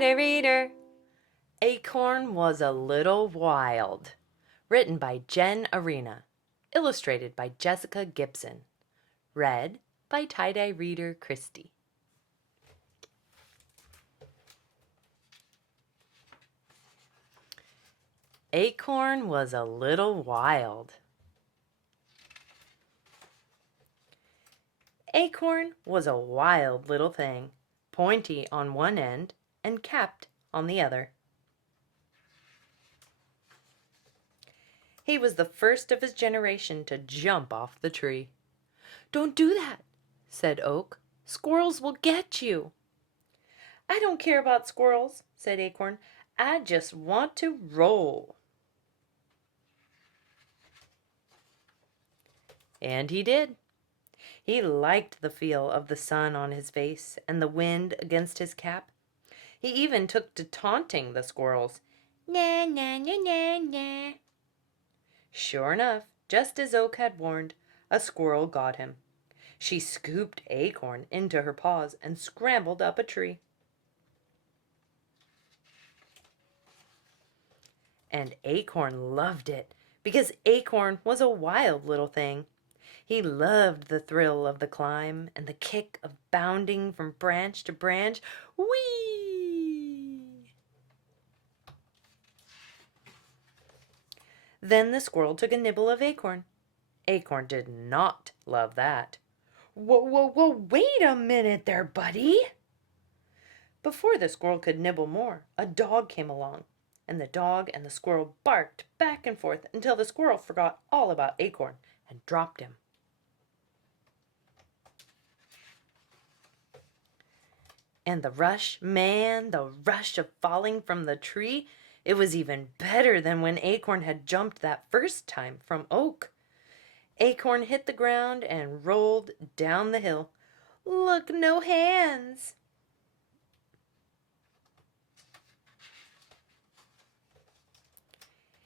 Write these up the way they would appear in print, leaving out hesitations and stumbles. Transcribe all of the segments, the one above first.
tie-dye reader. Acorn was a little wild. Written by Jen Arena. Illustrated by Jessica Gibson. Read by tie-dye reader Kristie. Acorn was a little wild. Acorn was a wild little thing, pointy on one end and capped on the other. He was the first of his generation to jump off the tree. "Don't do that," said Oak. "Squirrels will get you." "I don't care about squirrels," said Acorn. "I just want to roll." And he did. He liked the feel of the sun on his face and the wind against his cap. He even took to taunting the squirrels. "Na, na, na, na, na." Sure enough, just as Oak had warned, a squirrel got him. She scooped Acorn into her paws and scrambled up a tree. And Acorn loved it, because Acorn was a wild little thing. He loved the thrill of the climb and the kick of bounding from branch to branch. Whee! Then the squirrel took a nibble of Acorn. Acorn did not love that. "Whoa, whoa, whoa, wait a minute there, buddy!" Before the squirrel could nibble more, a dog came along, and the dog and the squirrel barked back and forth until the squirrel forgot all about Acorn and dropped him. And the rush, man, the rush of falling from the tree, it was even better than when Acorn had jumped that first time from Oak. Acorn hit the ground and rolled down the hill. Look, no hands!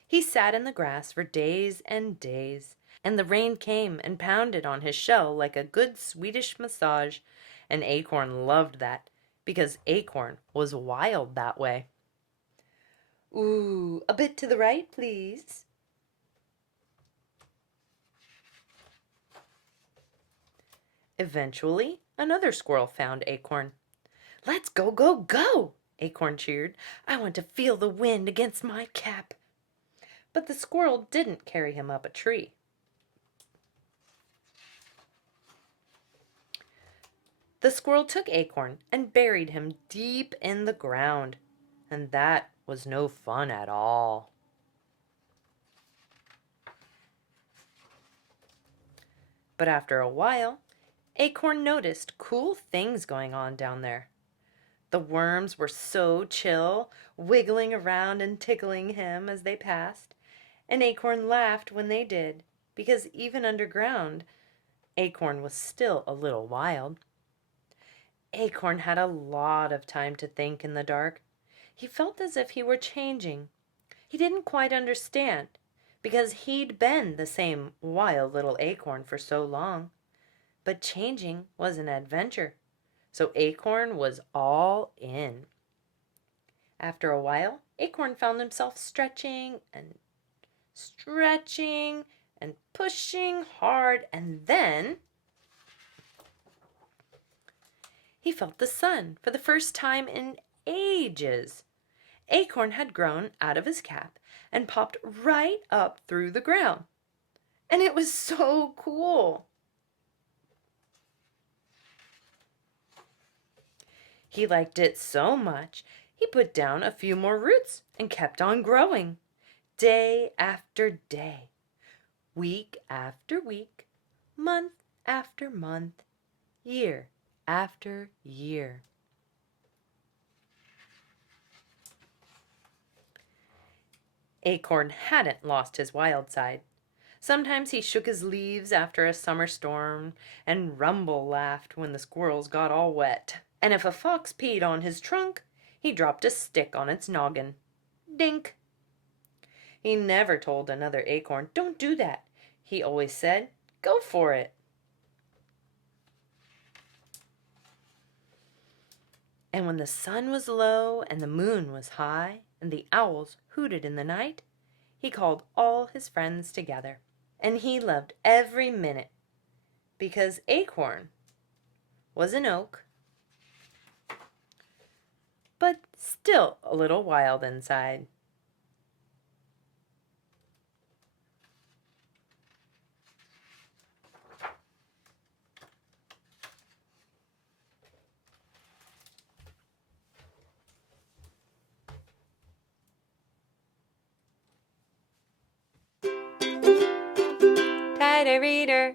He sat in the grass for days and days, and the rain came and pounded on his shell like a good Swedish massage, and Acorn loved that, because Acorn was wild that way. "Ooh, a bit to the right, please." Eventually, another squirrel found Acorn. "Let's go, go, go!" Acorn cheered. "I want to feel the wind against my cap." But the squirrel didn't carry him up a tree. The squirrel took Acorn and buried him deep in the ground, and that was no fun at all. But after a while, Acorn noticed cool things going on down there. The worms were so chill, wiggling around and tickling him as they passed, and Acorn laughed when they did, because even underground, Acorn was still a little wild. Acorn had a lot of time to think in the dark. He felt as if he were changing. He didn't quite understand, because he'd been the same wild little Acorn for so long. But changing was an adventure, so Acorn was all in. After a while, Acorn found himself stretching and pushing hard, and then he felt the sun for the first time in ages. Acorn had grown out of his cap and popped right up through the ground. And it was so cool. He liked it so much, he put down a few more roots and kept on growing. Day after day, week after week, month after month, year after year. Acorn hadn't lost his wild side. Sometimes he shook his leaves after a summer storm, and Rumble laughed when the squirrels got all wet. And if a fox peed on his trunk, he dropped a stick on its noggin. Dink! He never told another acorn, "Don't do that." He always said, "Go for it." And when the sun was low and the moon was high and the owls hooted in the night, he called all his friends together. And he loved every minute, because Acorn was an oak, but still a little wild inside. Tired reader,